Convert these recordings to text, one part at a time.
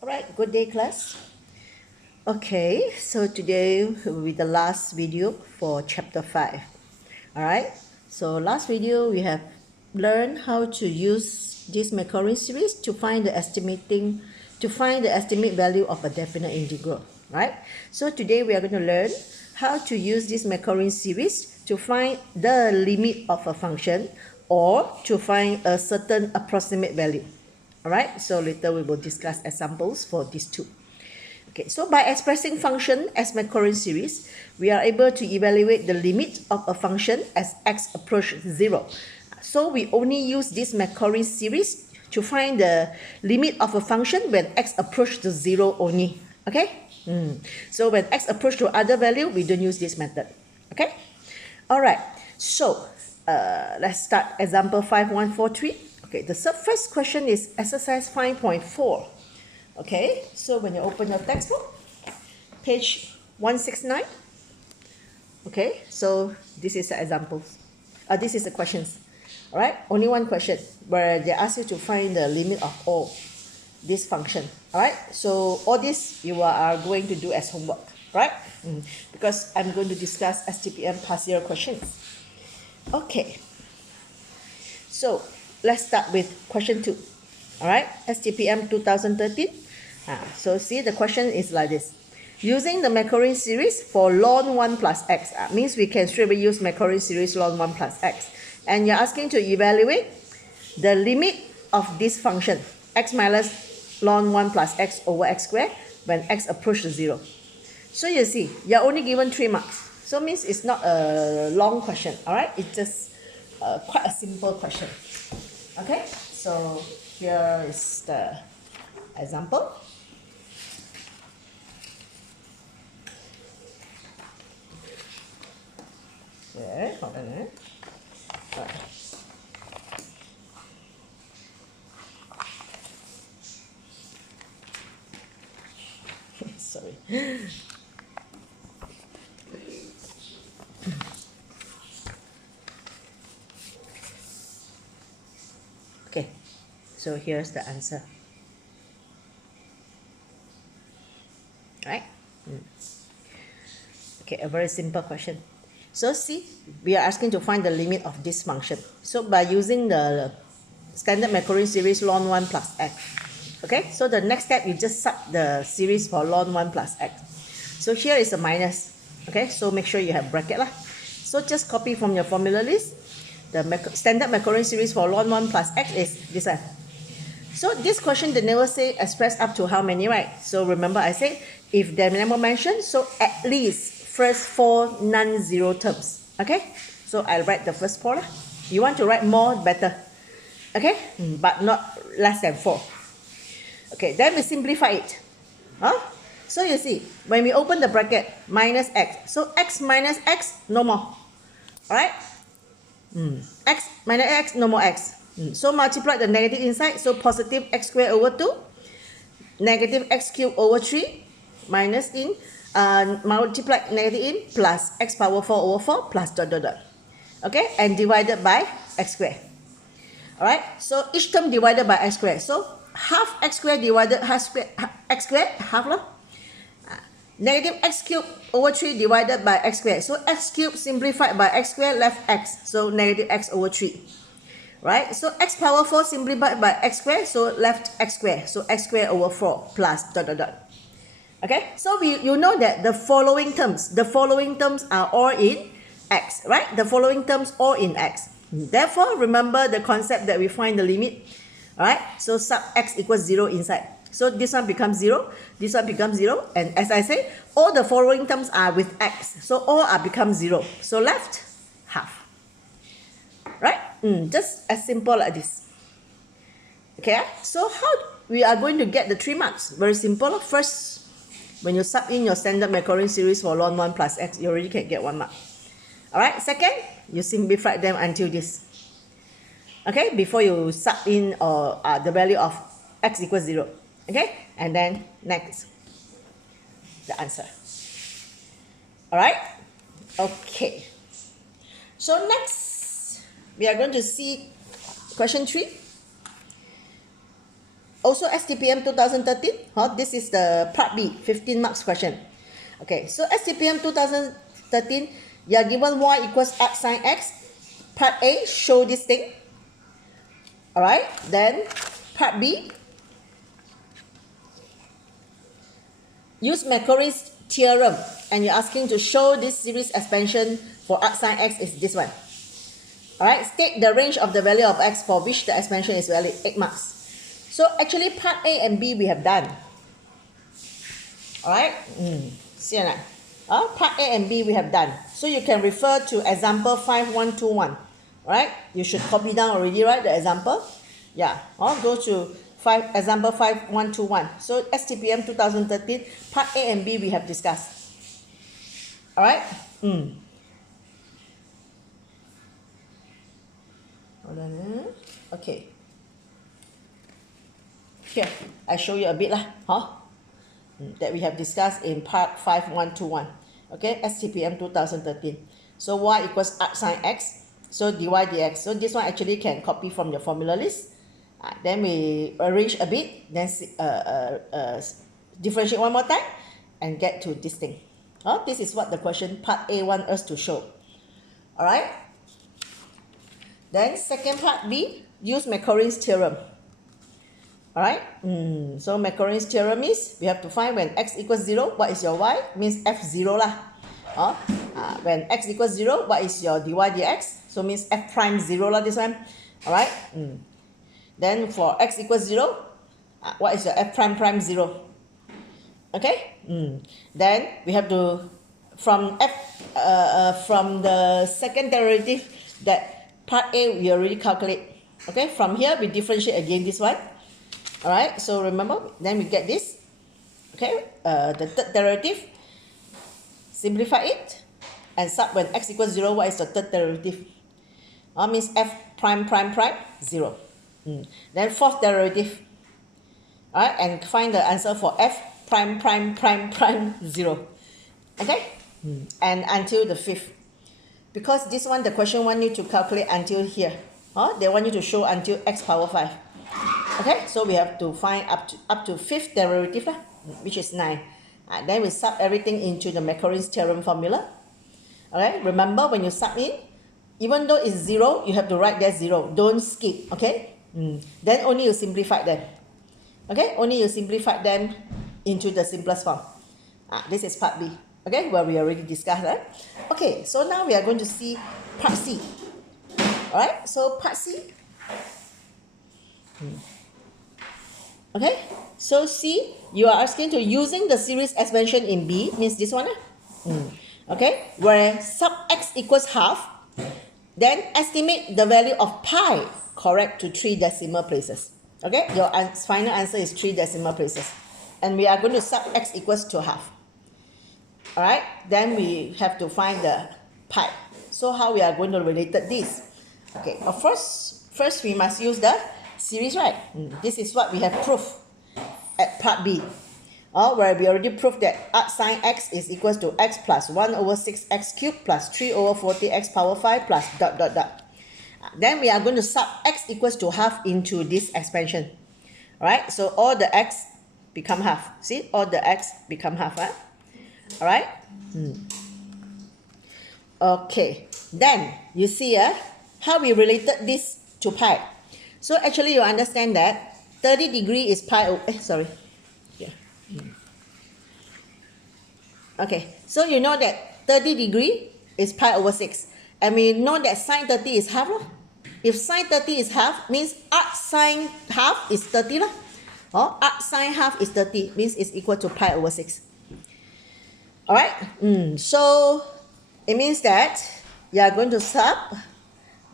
Alright, good day class. Okay, so today will be the last video for chapter 5. Alright, so last video we have learned how to use this Maclaurin series to find the estimate value of a definite integral. Right? So today we are going to learn how to use this Maclaurin series to find the limit of a function or to find a certain approximate value. Alright, so later we will discuss examples for these two. Okay, so by expressing function as Maclaurin series, we are able to evaluate the limit of a function as x approaches 0. So we only use this Maclaurin series to find the limit of a function when x approaches to 0 only. Okay? So when x approaches to other value, we don't use this method. Okay? Alright, so let's start example 5143. Okay, the first question is exercise 5.4. Okay, so when you open your textbook, page 169. Okay, so this is the examples. This is the questions. All right, only one question where they ask you to find the limit of all this function. All right, so all this you are going to do as homework, right? Because I'm going to discuss STPM past year questions. Okay, so let's start with question 2. All right, STPM 2013. So see, the question is like this. Using the Maclaurin series for ln 1 plus x. Means we can straight away use Maclaurin series ln 1 plus x. And you're asking to evaluate the limit of this function, x minus ln 1 plus x over x squared when x approaches 0. So you see, you're only given 3 marks. So means it's not a long question, all right? It's just quite a simple question. Okay, so here is the example. Yeah, hold on a minute. Sorry. Okay, so here's the answer. Right? Okay, a very simple question. So see, we are asking to find the limit of this function. So by using the standard Maclaurin series ln 1 plus x. Okay, so the next step, you just sub the series for ln 1 plus x. So here is a minus. Okay, so make sure you have bracket lah. So just copy from your formula list. The standard Maclaurin series for ln 1 plus x is this one. So this question, they never say express up to how many, right? So remember I said, if they never mention, so at least first 4 non-zero terms. Okay, so I'll write the first 4 lah. You want to write more, better. Okay, but not less than 4. Okay, then we simplify it. So you see, when we open the bracket, minus x. So x minus x, no more. Alright? X minus x, no more x. So multiply the negative inside. So positive x squared over 2. Negative x cubed over 3. Minus in. Multiply negative in. Plus x power 4 over 4. Plus dot dot dot. Okay? And divided by x squared. Alright? So each term divided by x squared. So half x squared divided half squared, x squared, half lah. Negative x cubed over 3 divided by x squared. So x cubed simplified by x squared left x. So negative x over 3. Right? So x power 4 simplified by x squared. So left x squared. So x squared over 4 plus dot dot dot. Okay? So you know that the following terms are all in x. Right? The following terms all in x. Therefore, remember the concept that we find the limit. Alright? So sub x equals 0 inside. So this one becomes 0, this one becomes 0, and as I say, all the following terms are with x. So all are become 0. So left, half. Right? Just as simple like this. Okay? So how we are going to get the 3 marks? Very simple. First, when you sub in your standard Maclaurin series for ln 1 plus x, you already can get 1 mark. Alright? Second, you simplify them until this. Okay? Before you sub in or the value of x equals 0. Okay, and then next, the answer. Alright, okay. So next, we are going to see question 3. Also STPM 2013. This is the part B, 15 marks question. Okay, so STPM 2013, you are given y equals arc sine x. Part A, show this thing. Alright, then part B, use Maclaurin's theorem, and you're asking to show this series expansion for arc sine x is this one. Alright, state the range of the value of x for which the expansion is valid, 8 marks. So actually part A and B we have done. Alright, see or not? Part A and B we have done. So you can refer to example 5121. Alright, you should copy down already, right, the example? Yeah, go to example 5121. So STPM 2013, part A and B we have discussed. Alright? Hold on. Okay. Here, I show you a bit that we have discussed in part 5121. Okay, STPM 2013. So y equals arc sine x. So dy dx. So this one actually can copy from your formula list. Then we arrange a bit, then differentiate one more time, and get to this thing. This is what the question part A wants us to show. Alright? Then second part B, use Maclaurin's theorem. Alright? So Maclaurin's theorem is, we have to find when x equals 0, what is your y? Means f0 lah. When x equals 0, what is your dy dx? So means f prime 0 lah, this one. Alright? Then for x equals 0, what is your f prime prime 0? Okay? Then we have to, from the second derivative, that part A we already calculate. Okay? From here we differentiate again this one. Alright? So remember, then we get this. Okay? The third derivative, simplify it, and sub when x equals 0, what is the third derivative? Means f prime prime prime 0. Then fourth derivative, alright, and find the answer for f prime prime prime prime 0. Okay? And until the fifth. Because this one, the question want you to calculate until here. They want you to show until x power 5. Okay? So we have to find up to fifth derivative, which is 9. Then we sub everything into the Maclaurin's theorem formula. Alright? Remember, when you sub in, even though it's 0, you have to write there 0. Don't skip. Okay? Then only you simplify them. Okay? Only you simplify them into the simplest form. This is part B. Okay? Where we already discussed that. Okay, so now we are going to see part C. Alright? So part C. Okay? So C, you are asking to using the series expansion in B, means this one. Okay? Where sub x equals half, then estimate the value of pi correct to 3 decimal places. Okay? Your final answer is 3 decimal places. And we are going to sub x equals to half. Alright? Then we have to find the pi. So how we are going to relate this? Okay, first we must use the series, right? This is what we have proved at part B. Where we already proved that arc sine x is equals to x plus 1 over 6x cubed plus 3 over 40x power 5 plus dot dot dot. Then we are going to sub x equals to half into this expansion. Alright, so all the x become half. See, all the x become half. Alright? Okay, then you see how we related this to pi. So actually you understand that 30 degree is pi, Okay, so you know that 30 degree is pi over 6. And we know that sine 30 is half. If sine 30 is half, means arc sine half is 30. Arc sine half is 30, means it's equal to pi over 6. Alright, so it means that you are going to sub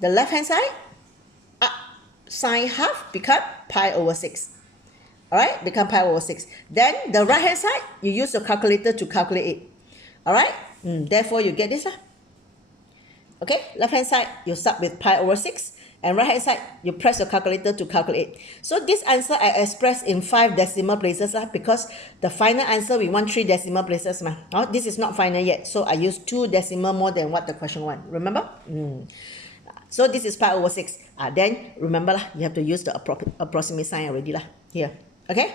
the left hand side, arc sine half become pi over 6. Alright, become pi over 6. Then the right hand side, you use your calculator to calculate it. Alright, therefore you get this. Okay, left hand side, you sub with pi over 6. And right hand side, you press your calculator to calculate. So this answer I expressed in 5 decimal places because the final answer we want 3 decimal places. This is not final yet. So I use 2 decimal more than what the question want. Remember? So this is pi over 6. Then remember lah, you have to use the approximate sign already lah here. Okay.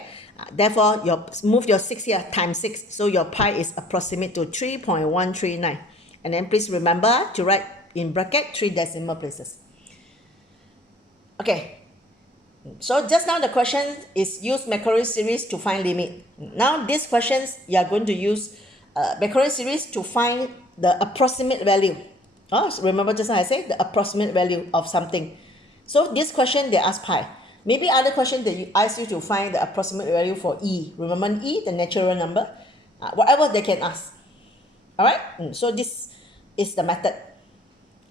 Therefore, move your 6 here times 6. So your pi is approximate to 3.139. And then please remember to write in bracket 3 decimal places. Okay. So just now the question is use Maclaurin series to find limit. Now these questions you are going to use Maclaurin series to find the approximate value. So remember just now I said the approximate value of something. So this question they ask pi. Maybe other question that you ask you to find the approximate value for E. Remember E, the natural number? Whatever they can ask. Alright, so this is the method.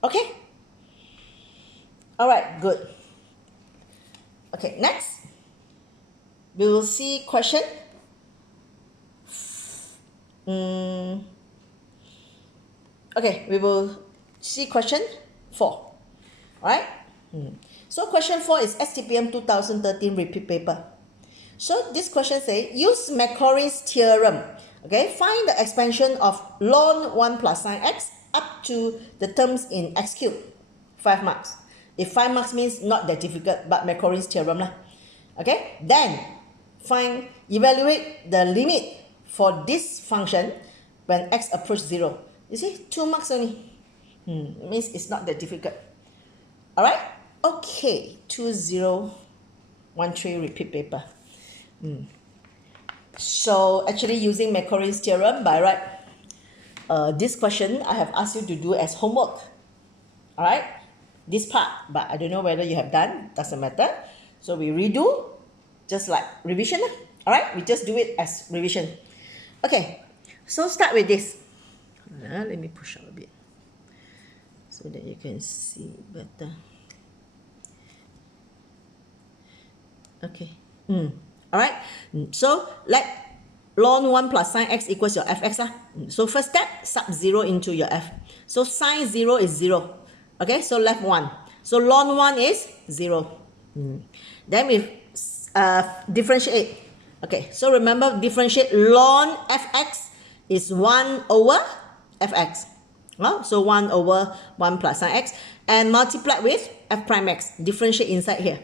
Okay? Alright, good. Okay, next. We will see question. Okay, we will see question 4. Alright? So question 4 is STPM 2013 repeat paper. So this question says, use Maclaurin's theorem. Okay, find the expansion of ln 1 plus sine x up to the terms in x cubed. 5 marks. If 5 marks means not that difficult, but Maclaurin's theorem lah. Okay, then evaluate the limit for this function when x approach 0. You see, 2 marks only. Means it's not that difficult. Alright? Okay, 2013 repeat paper. So actually using Maclaurin's theorem by right, this question I have asked you to do as homework. Alright? This part, but I don't know whether you have done, doesn't matter. So we redo, just like revision. Alright? We just do it as revision. Okay, so start with this. Let me push up a bit so that you can see better. Okay. Alright. So let ln 1 plus sine x equals your fx. So first step, sub 0 into your f. So sine 0 is 0. Okay, so left 1. So ln 1 is 0. Then we differentiate. Okay, so remember differentiate ln fx is 1 over fx. So 1 over 1 plus sine x and multiply with f prime x. Differentiate inside here.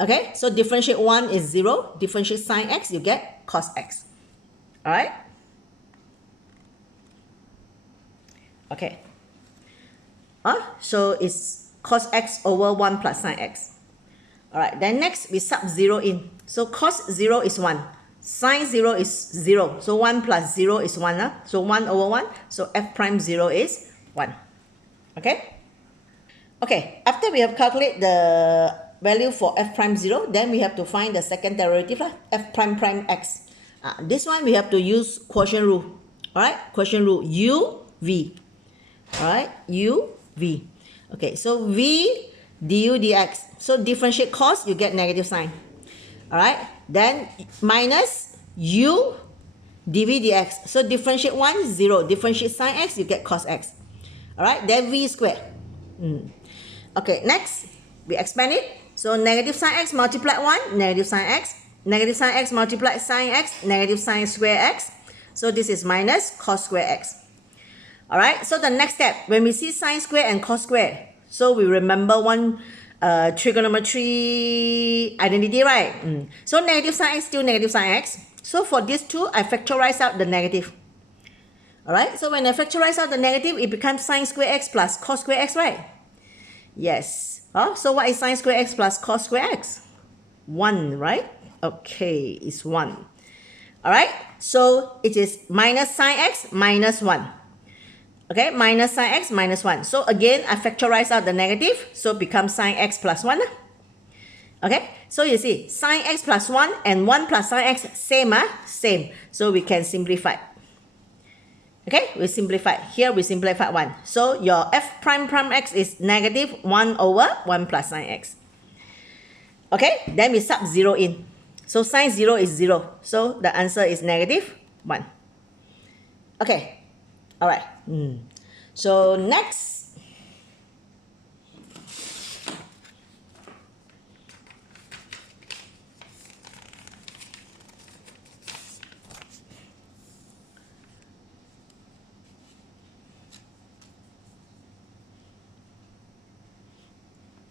Okay, so differentiate 1 is 0. Differentiate sine x, you get cos x. Alright? Okay. So it's cos x over 1 plus sine x. Alright, then next we sub 0 in. So cos 0 is 1. Sine 0 is 0. So 1 plus 0 is 1. So 1 over 1. So f prime 0 is 1. Okay? Okay, after we have calculated the value for f prime 0, then we have to find the second derivative, f prime prime x. This one we have to use quotient rule. Alright, quotient rule u, v. Alright, u, v. Okay, so v du dx. So differentiate cos, you get negative sign. Alright, then minus u dv dx. So differentiate 1, 0. Differentiate sine x, you get cos x. Alright, then v squared. Okay, next, we expand it. So negative sine x multiplied 1, negative sine x. Negative sine x multiplied sine x, negative sine square x. So this is minus cos square x. Alright, so the next step, when we see sine square and cos square, so we remember one trigonometry identity, right? So negative sine x still negative sine x. So for these two, I factorize out the negative. Alright, so when I factorize out the negative, it becomes sine square x plus cos square x, right? Yes. So what is sine square x plus cos square x? 1, right? Okay, it's 1. Alright, so it is minus sine x minus 1. Okay, minus sine x minus 1. So again, I factorize out the negative, so it becomes sine x plus 1. Okay, so you see, sine x plus 1 and 1 plus sine x, same, same. So we can simplify. Okay, we simplify. Here we simplify 1. So your f prime prime x is negative 1 over 1 plus sine x. Okay, then we sub 0 in. So sine 0 is 0. So the answer is negative 1. Okay, alright. So next,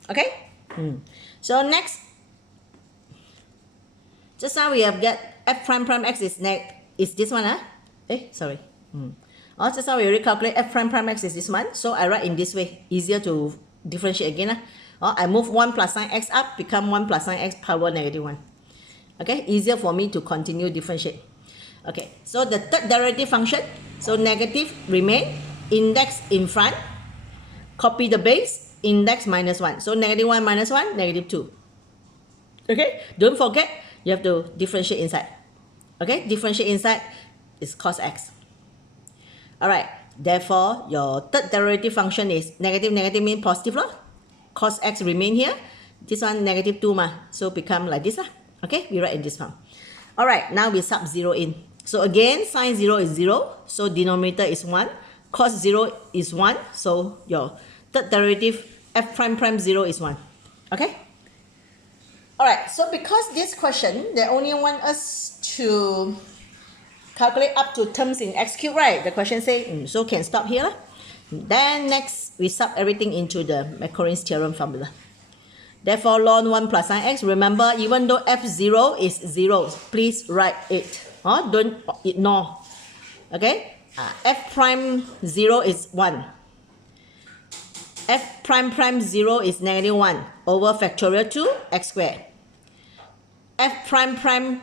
Okay? So next, just now we have got f prime prime x is this one, huh? Sorry. Just now we already calculate f prime prime x is this one. So I write in this way, easier to differentiate again. I move 1 plus sine x up, become 1 plus sine x power negative 1. Okay, easier for me to continue differentiate. Okay, so the third derivative function, so negative remain, index in front, copy the base, index minus 1. So negative 1 minus 1, negative 2. Okay, don't forget, you have to differentiate inside. Okay, differentiate inside is cos x. Alright, therefore, your third derivative function is negative, negative mean positive lah. Cos x remain here. This one negative 2 ma. So become like this lah. Okay, we write in this form. Alright, now we sub 0 in. So again, sine 0 is 0. So denominator is 1. Cos 0 is 1. So your third derivative f prime prime 0 is 1. Okay? Alright, so because this question, they only want us to calculate up to terms in x cubed, right? The question say, so can stop here. Then next, we sub everything into the Maclaurin's theorem formula. Therefore, ln 1 plus sine x, remember, even though f0 is 0, please write it. Don't ignore. Okay? F prime 0 is 1. F prime prime 0 is negative 1 over factorial 2 x squared. F prime prime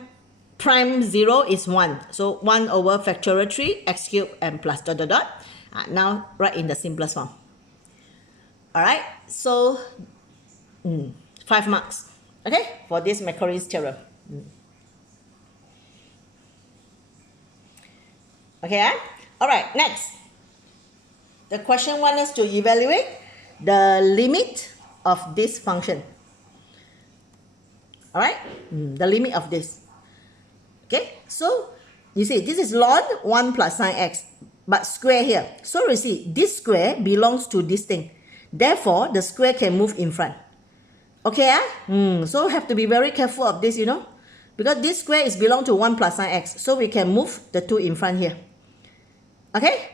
prime 0 is 1. So 1 over factorial 3 x cubed and plus dot dot dot. Now write in the simplest form. Alright, so 5 marks. Okay, for this Maclaurin's theorem. Okay, alright, next. The question wants us to evaluate the limit of this function. Alright, the limit of this. Okay, so you see, this is ln 1 plus sine x, but square here. So you see, this square belongs to this thing. Therefore, the square can move in front. Okay, so have to be very careful of this, you know. Because this square is belong to 1 plus sine x. So we can move the 2 in front here. Okay?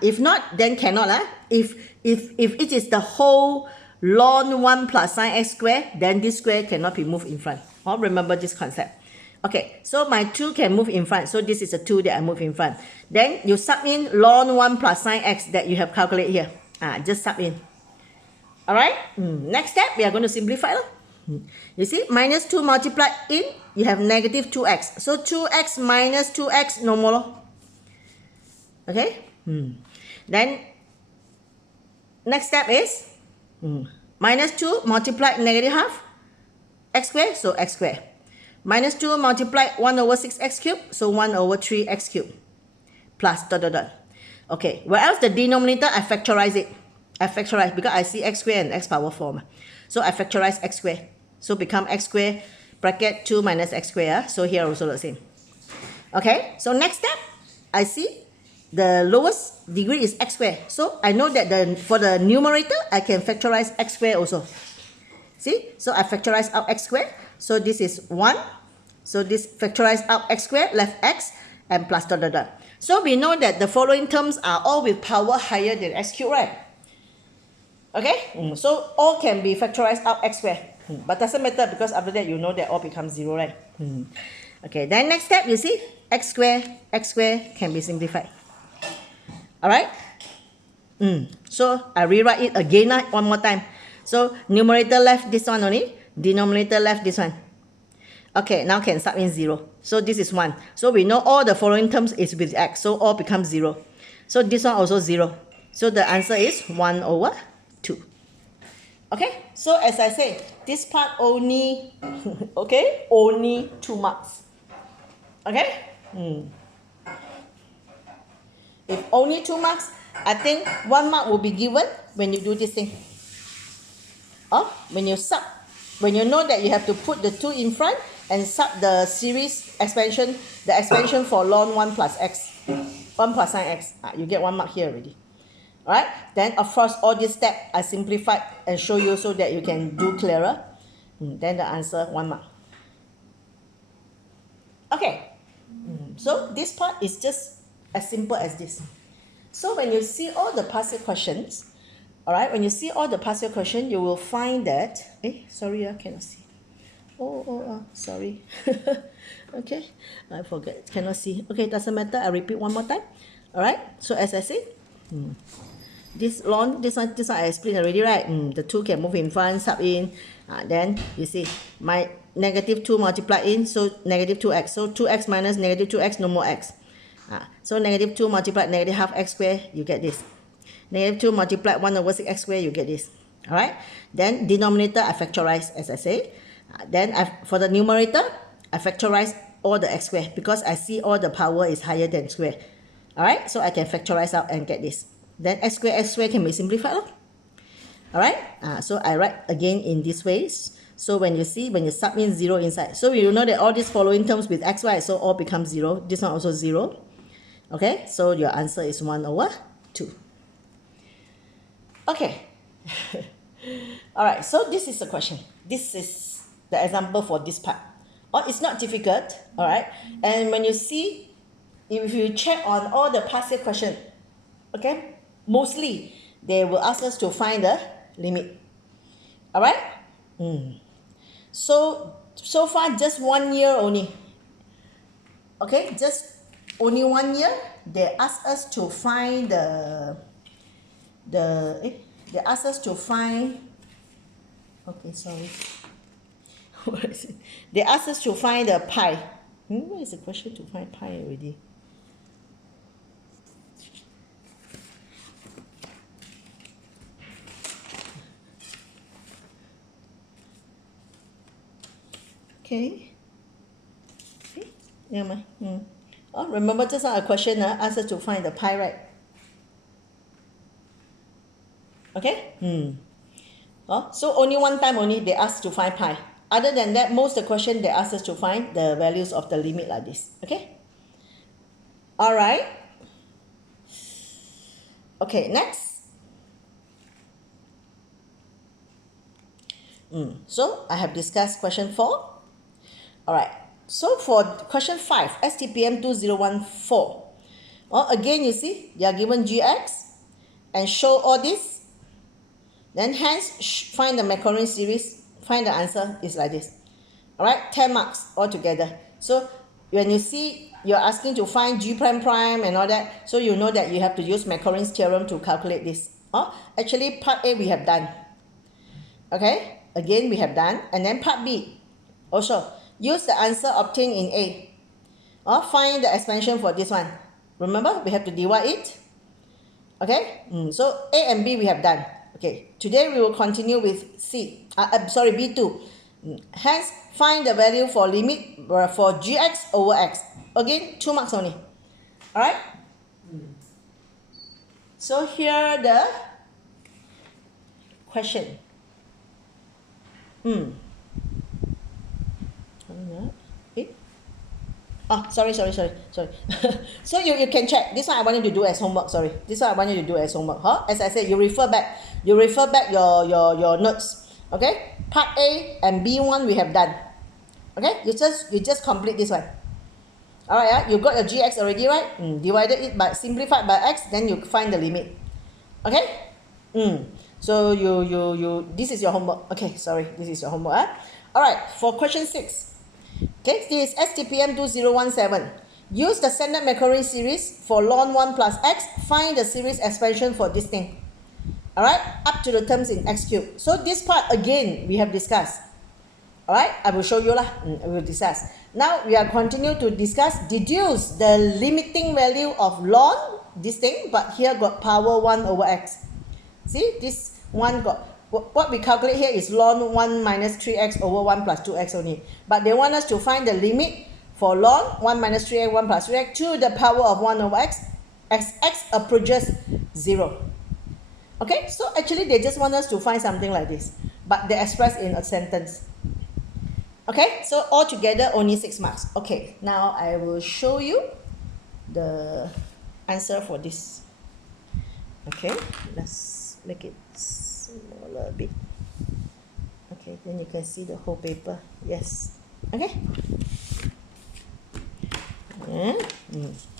If not, then cannot. If it is the whole ln 1 plus sine x square, then this square cannot be moved in front. Remember this concept. Okay, so my 2 can move in front. So this is a 2 that I move in front. Then you sub in ln 1 plus sine x that you have calculated here. Just sub in. Alright, next step, we are going to simplify. You see, minus 2 multiplied in, you have negative 2x. So 2x minus 2x, no more. Okay, then next step is minus 2 multiplied negative half, x squared, so x squared. Minus 2 multiplied 1 over 6x cubed, so 1 over 3x cubed. Plus dot dot dot. Okay, where else the denominator, I factorize it. I factorize because I see x squared and x power 4. So I factorize x squared. So become x squared bracket 2 minus x squared. So here also the same. Okay, so next step, I see the lowest degree is x squared. So I know that for the numerator, I can factorize x squared also. See? So I factorize out x squared. So this is 1. So this factorize out x squared, left x, and plus dot dot dot. So we know that the following terms are all with power higher than x cubed, right? Okay? So all can be factorized out x squared. But doesn't matter because after that you know that all becomes 0, right? Okay, then next step, you see, x squared can be simplified. Alright? So I rewrite it again one more time. So numerator left this one only, denominator left this one. Okay, now can sub in 0. So this is 1. So we know all the following terms is with x, so all becomes 0. So this one also 0. So the answer is 1 over 2. Okay, so as I say, this part only, okay, only 2 marks. Okay? If only 2 marks, I think 1 mark will be given when you do this thing. When you sub, when you know that you have to put the 2 in front and sub the series expansion, the expansion for ln 1 plus x, 1 plus sine x, you get 1 mark here already. Alright, then of course all this step I simplified and show you so that you can do clearer. Then the answer 1 mark. Okay, so this part is just as simple as this. So when you see all the past questions, All right, when you see all the past year question, you will find that, sorry, I cannot see. Sorry. Okay, I forget, cannot see. Okay, doesn't matter, I repeat one more time. All right, so as I said, this one I explained already, right? The 2 can move in front, sub in. Then you see my negative 2 multiply in, so negative 2x. So 2x minus negative 2x, no more x. So negative 2 multiplied negative half x squared, you get this. Negative 2 multiplied 1 over 6x squared, you get this. All right. Then denominator I factorize, as I say. Then for the numerator, I factorize all the x squared because I see all the power is higher than square. All right. So I can factorize out and get this. Then x squared can be simplified. All right. So I write again in this way. So when you sub in 0 inside, so you know that all these following terms with x, y, so all becomes 0. This one also 0. Okay. So your answer is 1 over 2. Okay. All right. So this is the question. This is the example for this part. It's not difficult. All right. And when you see, if you check on all the past year question, okay, mostly they will ask us to find the limit. All right. So far just 1 year only. Okay, just only 1 year. They ask us to find they ask us to find. Okay, sorry. What is it? They ask us to find the pi. What is the question to find pi already? Okay. Yeah, remember just now a question, ask us to find the pi, right? Okay. So only one time only they ask to find pi. Other than that, most of the question they ask us to find the values of the limit like this. Okay. All right. Okay, next. So I have discussed question 4. All right. So for question 5, STPM 2014. Again, you see, they are given gx and show all this. Then hence, find the Maclaurin series. Find the answer is like this. All right, 10 marks altogether. So when you see you're asking to find g prime prime and all that, so you know that you have to use Maclaurin's theorem to calculate this. Actually, part A we have done. Okay, again we have done. And then part B also. Use the answer obtained in A. Find the expansion for this one. Remember, we have to divide it. Okay, so A and B we have done. Okay, today we will continue with B2. Hence, find the value for limit for gx over x. Again, 2 marks only. All right. So here the question. Sorry. So you can check. This one I want you to do as homework. Sorry. This one I want you to do as homework. As I said, you refer back your notes. Okay? Part A and B1 we have done. Okay? You just complete this one. Alright, you got your gx already, right? Divided it by simplified by x, then you find the limit. Okay? So you this is your homework. Okay, sorry, this is your homework. Alright, for question 6. Okay, this is STPM 2017. Use the standard Maclaurin series for ln 1 plus x. Find the series expansion for this thing. Alright, up to the terms in x cubed. So this part again we have discussed. Alright, I will show you lah. We will discuss. Now we are continue to discuss, deduce the limiting value of ln this thing, but here got power 1 over x. See, this one got, what we calculate here is ln 1 minus 3x over 1 plus 2x only. But they want us to find the limit for ln 1 minus 3x, 1 plus 3x to the power of 1 over x as x approaches 0. Okay, so actually they just want us to find something like this, but they express in a sentence. Okay, so altogether only 6 marks. Okay, now I will show you the answer for this. Okay, let's make it smaller a bit. Okay, then you can see the whole paper. Yes. Okay.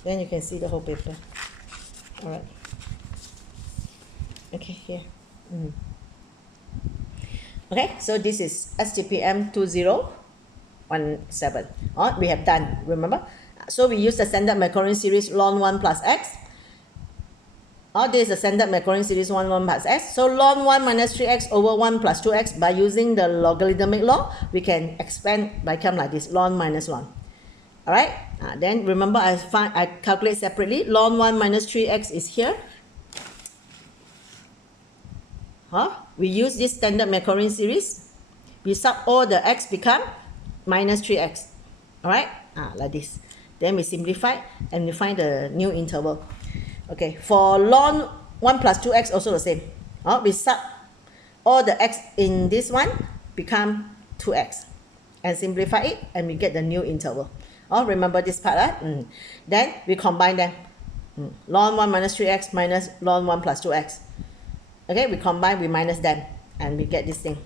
Then you can see the whole paper. All right. Okay, here. Okay, so this is STPM 2017. We have done, remember? So we use the standard Maclaurin series ln 1 plus x. This is the standard Maclaurin series 1 plus x. So ln 1 minus 3x over 1 plus 2x, by using the logarithmic law, we can expand by term like this, ln minus ln. Alright, then remember I calculate separately. Ln 1 minus 3x is here. We use this standard Maclaurin series. We sub all the x become minus 3x. Alright, like this. Then we simplify and we find the new interval. Okay, for ln 1 plus 2x also the same. We sub all the x in this one become 2x and simplify it and we get the new interval. Remember this part. Then we combine them. Ln 1 minus 3x minus ln 1 plus 2x. Okay, we combine, we minus them and we get this thing.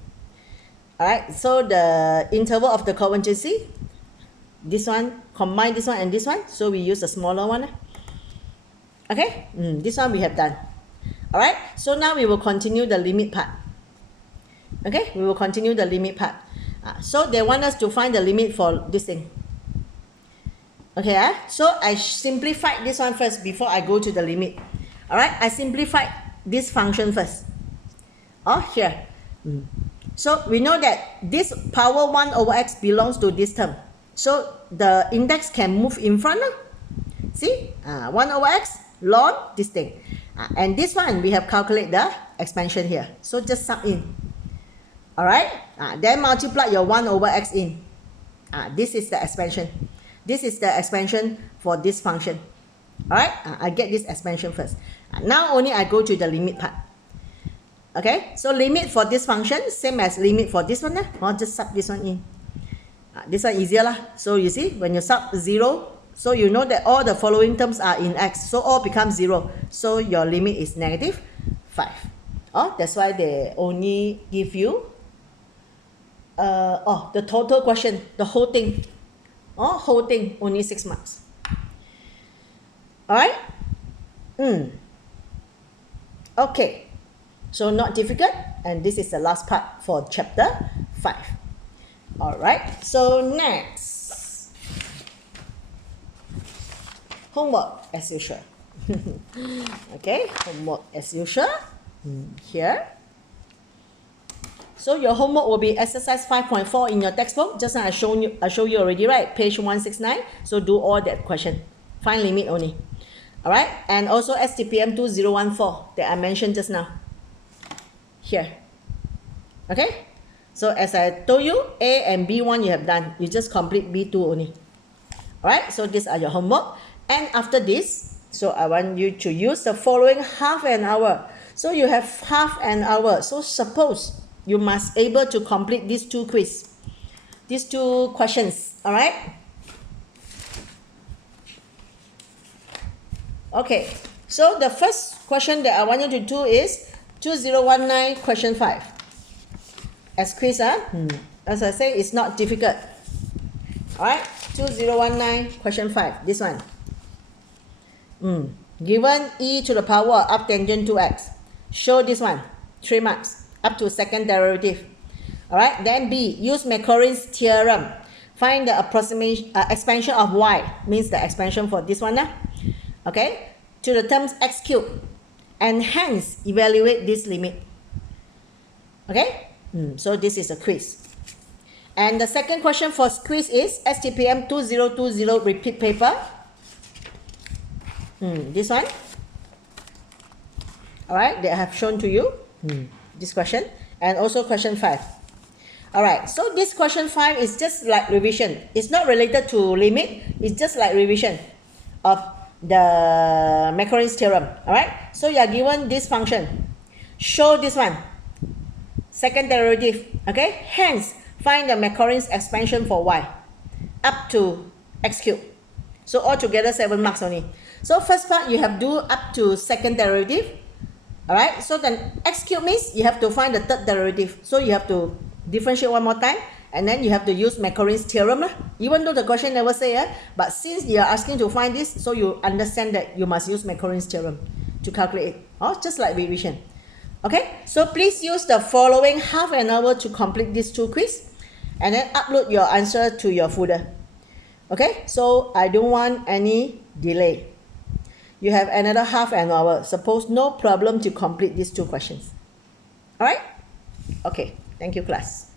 Alright, so the interval of the convergency, this one, combine this one and this one, so we use the smaller one. Okay, this one we have done. Alright, so now we will continue the limit part. Okay, we will continue the limit part. So they want us to find the limit for this thing. Okay, so I simplified this one first before I go to the limit. Alright, I simplified this function first. Here. So we know that this power 1 over x belongs to this term. So the index can move in front. See? 1 over x ln this thing. And this one we have calculated the expansion here. So just sub in. Alright? Then multiply your 1 over x in. This is the expansion. This is the expansion for this function. Alright? I get this expansion first. Now only I go to the limit part. Okay? So limit for this function, same as limit for this one. Just sub this one in. This one easier lah. So you see, when you sub 0, so you know that all the following terms are in x. So all becomes 0. So your limit is negative 5. That's why they only give you the total question, the whole thing. Whole thing, only 6 marks. Alright? Okay. So not difficult. And this is the last part for chapter 5. Alright. So next. Homework as usual. Okay. Homework as usual. Here. So your homework will be exercise 5.4 in your textbook. Just now I show you already, right? Page 169. So do all that question. Find limit only. Alright? And also STPM 2014 that I mentioned just now. Here. Okay? So as I told you, A and B1 you have done. You just complete B2 only. Alright? So these are your homework. And after this, so I want you to use the following half an hour. So you have half an hour. So suppose you must able to complete these two questions. Alright? Okay. So the first question that I want you to do is 2019 question 5. As quiz, as I say, it's not difficult. Alright? 2019 question 5. This one. Given e to the power up tangent 2x. Show this one. 3 marks. Up to second derivative. Alright, then B, use Maclaurin's theorem. Find the approximation expansion of y, means the expansion for this one. Okay, to the terms x cubed. And hence, evaluate this limit. Okay, so this is a quiz. And the second question for quiz is STPM 2020 repeat paper. This one. Alright, that I have shown to you. This question, and also question 5. Alright, so this question 5 is just like revision. It's not related to limit, it's just like revision of the Maclaurin's theorem. Alright, so you are given this function. Show this one. Second derivative. Okay, hence find the Maclaurin's expansion for y up to x cubed. So altogether 7 marks only. So first part you have do up to second derivative. Alright, so then x cubed means you have to find the third derivative. So you have to differentiate one more time, and then you have to use Maclaurin's theorem. Even though the question never say, but since you are asking to find this, so you understand that you must use Maclaurin's theorem to calculate it. Just like revision. Okay, so please use the following half an hour to complete these 2 quiz and then upload your answer to your folder. Okay, so I don't want any delay. You have another half an hour. Suppose no problem to complete these 2 questions. All right? Okay, thank you, class.